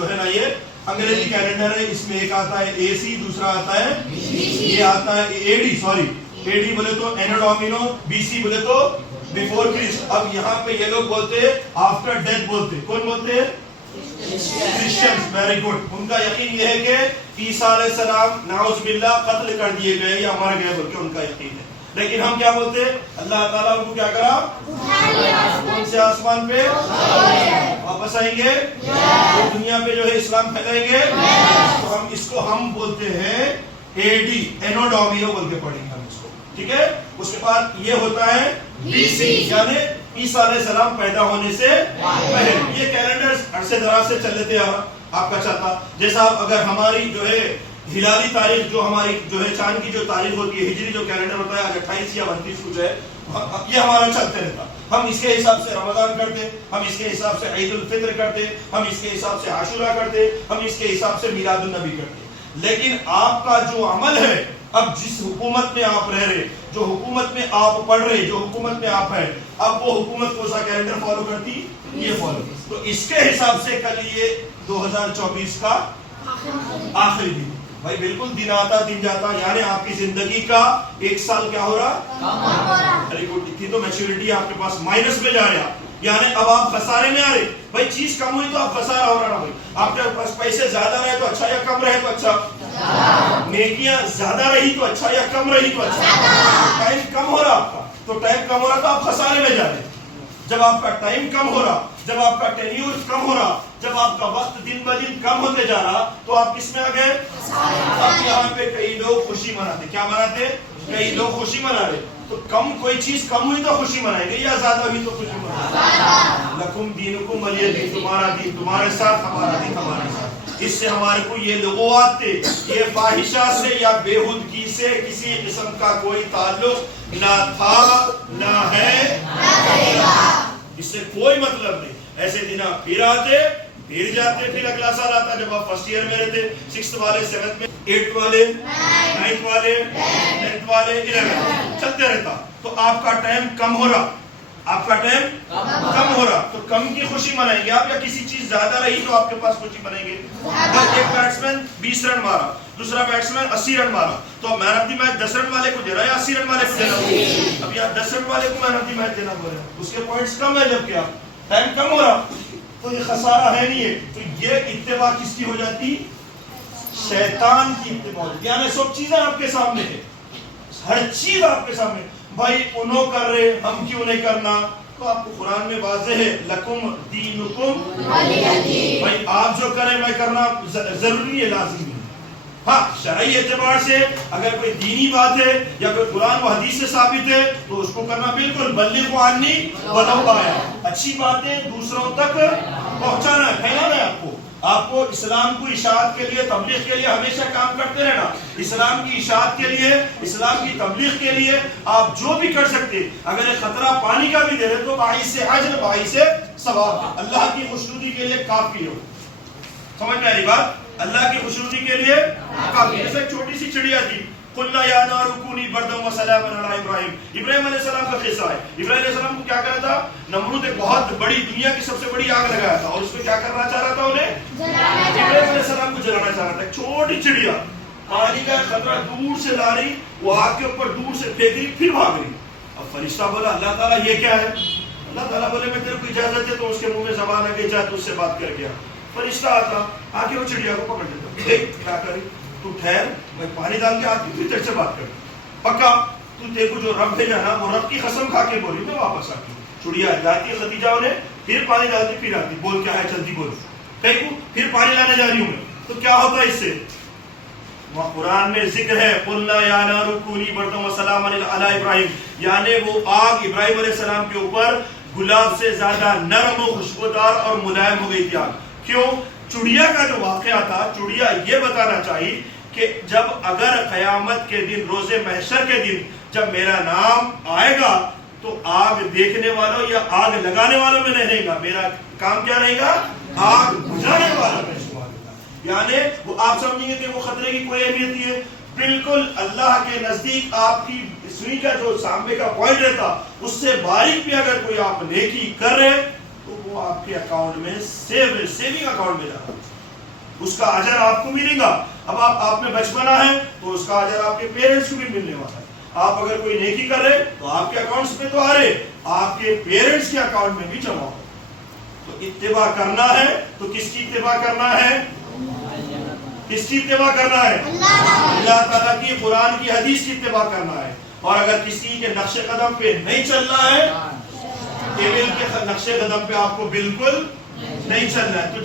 جو ہے نا یہ انگریزی کیلنڈر ہے, اس میں ایک آتا ہے AC, دوسرا آتا ہے یہ آتا ہے AD, سوری AD بولے تو اینو ڈومینو, BC بولے تو بیفور کرسٹ. اب یہاں پہ یہ لوگ بولتے ہیں آفٹر ڈیتھ بولتے ہیں. کون بولتے ہیں؟ کرسچنز. Very good. ان کا یقین یہ ہے کہ عیسیٰ علیہ السلام نعوذ باللہ قتل کر دیے گئے یا مر گئے بول کے ان کا یقین ہے. لیکن ہم کیا بولتے ہیں؟ اللہ تعالیٰ ان کو کیا کرا؟ کون سے آسمان پہ واپس آئیں گے, تو دنیا پہ جو ہے اسلام پھیلائیں گے. تو ہم اس کو ہم بولتے ہیں AD, اینو ڈومینو بول کے پڑھیں گے ہم اس کو, ٹھیک ہے. اس کے بعد یہ ہوتا ہے BC, یعنی عیسیٰ علیہ السلام پیدا ہونے سے پہلے. یہ کیلنڈر عرصے دراز سے چل لیتے ہیں آپ کا چلتا. جیسا اگر ہماری جو ہے ہلالی تاریخ, جو ہماری جو ہے چاند کی جو تاریخ ہوتی ہے, ہجری جو کیلنڈر ہوتا ہے 28 یا 29 کچھ ہے, یہ ہمارا چلتے رہتا. ہم اس کے حساب سے رمضان کرتے, ہم اس کے حساب سے عید الفطر کرتے, ہم اس کے حساب سے عاشورہ کرتے, ہم اس کے حساب سے میلاد النبی کرتے. لیکن آپ کا جو عمل ہے, اب جس حکومت میں آپ رہ رہے, جو حکومت میں آپ پڑھ رہے, جو حکومت میں آپ ہیں, اب وہ حکومت کون سا کیلنڈر فالو کرتی؟ یہ فالو. تو اس کے حساب سے کل یہ 2024 کا آخری دن. بھائی بالکل دن آتا دن جاتا, یعنی آپ کی زندگی کا ایک سال کیا ہو رہا؟ Very good. اتنی تو میچورٹی آپ کے پاس مائنس میں جا رہا, یعنی اب آپ خسارے میں آ رہے. بھائی چیز کم ہوئی تو آپ خسارہ ہو رہا نا بھائی. آپ کے پاس پیسے زیادہ رہے تو اچھا یا کم رہے تو اچھا؟ نیکیاں زیادہ رہی تو اچھا یا کم رہی تو اچھا؟ ٹائم کم ہو رہا آپ کا, تو ٹائم کم ہو رہا تو آپ خسارے میں جا رہے. جب آپ کا ٹائم کم ہو رہا, جب آپ کا ٹینیور کم ہو رہا, جب آپ کا وقت دن بہ دن کم ہوتے جا رہا, تو آپ کس میں آ گئے؟ اب یہاں پہ کئی لوگ خوشی مناتے. کیا مناتے؟ کئی لوگ خوشی منا رہے. تو کم کوئی چیز کم ہوئی تو خوشی منائیں گے, یا زیادہ ہوئی تو خوشی منائیں گے؟ لکم دینکم ولی دین, تمہارا دین تمہارے ساتھ, ہمارا دین ہمارے ساتھ. اس سے ہمارے کو یہ لغوات تھے, یہ فاحشہ سے یا بےہودگی سے کسی قسم کا کوئی تعلق نہ تھا, نہ ہے, نہ رہے گا. اس سے کوئی مطلب نہیں. ایسے دن آپ پھر آتے پھر جاتے, پھر اگلا سال آتا جب آپ فرسٹ ایئر میں رہتے, 6th والے 7th میں, 8th والے 9th والے 10th والے 11th چلتے رہتا. تو آپ کا ٹائم کم ہو رہا, آپ کا ٹائم کم ہو رہا, تو کم کی خوشی منائیں گے آپ, یا کسی چیز زیادہ رہی تو آپ کے پاس خوشی منائیں گے؟ ایک بیٹسمین 20 رن مارا, دوسرا بیٹسمین 80 رن مارا, تو مین آف دی میچ 10 رن والے کو دے رہا ہے یا 80 رن والے کو دے رہا ہے؟ اب یار 10 رن والے کو مین آف دی میچ دینا پڑے گا, اس کے پوائنٹس کم ہے, جبکہ آپ ٹائم کم ہو رہا, تو یہ خسارہ ہے نہیں ہے. تو یہ اتباع کس کی ہو جاتی؟ شیطان کی اتباع. یعنی سب چیزیں آپ کے سامنے ہے, ہر چیز آپ کے سامنے. بھائی انہوں کر رہے, ہم کیوں نہیں کرنا؟ تو آپ کو قرآن میں واضح ہے, لکم دینکم ولی دین. بھائی آپ جو کریں میں کرنا ضروری ہے, لازمی ہے. ہاں شرعی اعتبار سے اگر کوئی دینی بات ہے یا کوئی قرآن و حدیث سے ثابت ہے تو اس کو کرنا بالکل. بلغوا عنی ولو آیا, اچھی باتیں دوسروں تک پہنچانا ہے, پھیلانا ہے آپ کو. آپ کو اسلام کو اشاعت کے لیے, تبلیغ کے لیے ہمیشہ کام کرتے رہنا. اسلام کی اشاعت کے لیے, اسلام کی تبلیغ کے لیے آپ جو بھی کر سکتے. اگر ایک قطرہ پانی کا بھی دے رہے تو باعث اجر, باعث ثواب, اللہ کی خوشنودی کے لیے کافی ہو. سمجھ میں آ رہی بات؟ اللہ کی خوشنودی کے لیے کافی. جیسے ایک چھوٹی سی چڑیا تھی, قلنا یا نار کونی بردا وسلاما علی ابراہیم. ابراہیم علیہ السلام کا قصہ ہے. ابراہیم علیہ السلام کو کیا کرا تھا؟ نمرود ایک بہت بڑی, دنیا کی سب سے بڑی آگ لگایا تھا, اور اس میں کیا کرنا چاہ رہا تھا انہیں؟ ابراہیم علیہ السلام کو جلانا چاہ رہا تھا. چھوٹی چڑیا پانی کا خطرہ دور سے لا رہی, وہ آگ کے اوپر دور سے پھینک رہی, پھر بھاگ رہی. اب فرشتہ بولا اللہ تعالیٰ یہ کیا ہے؟ اللہ تعالیٰ بولے میں تیرے کو اجازت ہے تو اس کے منہ میں زبان آ گئی, جا تو اس سے بات کر گیا. فرشتہ آتا, آگے وہ چڑیا کو پکڑ لیتا, کیا کری تو ٹھہر, میں پانی ڈال کے آتی پھر تیرے سے بات کر. پکا تو تیرے کو جو رب بھیجا نا, وہ رب کی قسم کھا کے بولی میں واپس آتی. چڑیا جاتی ہے خدیجہ انہیں, پھر پانی ڈالتی, پھر آتی, بول کیا ہے جلدی بول, پھر پانی لانے جا رہی ہوں میں. تو کیا ہوتا ہے اس سے؟ وہاں قرآن میں ذکر ہے قلنا یا نار کونی بردا وسلاما علی ابراہیم, یعنی وہ آگ ابراہیم علیہ السلام کے اوپر گلاب سے زیادہ نرم و خوشبودار اور ملائم ہو گئی تھی آگ. کیوں؟ چڑیا کا جو واقعہ تھا, چڑیا یہ بتانا چاہیے کہ جب اگر قیامت کے دن, روز محشر کے دن جب میرا نام آئے گا تو آگ دیکھنے والوں یا آگ لگانے والوں میں نہیں رہے گا, میرا کام کیا رہے گا؟ آگ بجھانے والوں میں شمار ہوگا. یعنی وہ آپ سمجھیں گے کہ وہ خطرے کی کوئی اہمیت نہیں ہے. بالکل اللہ کے نزدیک آپ کی سوئی کا جو سامنے کا پوائنٹ رہتا, اس سے باریک بھی اگر کوئی آپ نیکی کر رہے تو وہ آپ کے اکاؤنٹ میں سیونگ اکاؤنٹ میں جا رہا. اس کا اجر آپ کو ملے گا. اب آپ میں بچپنا ہے تو اس کا اجر آپ کے پیرنٹس کو بھی ملنے والا ہے. آپ اگر کوئی نیکی کر رہے تو آپ کے اکاؤنٹس میں تو آ رہے, آپ کے پیرنٹس کے اکاؤنٹ میں بھی جمع ہو. تو اتباع کرنا ہے تو کس کی اتباع کرنا ہے؟ کس کی اتباع کرنا ہے؟ اللہ تعالیٰ کی قرآن کی حدیث کی اتباع کرنا ہے. اور اگر کسی کے نقش قدم پہ نہیں چلنا ہے, ایمیل کے نقش قدم پہ آپ کو بالکل نہیں چلنا ہے. تو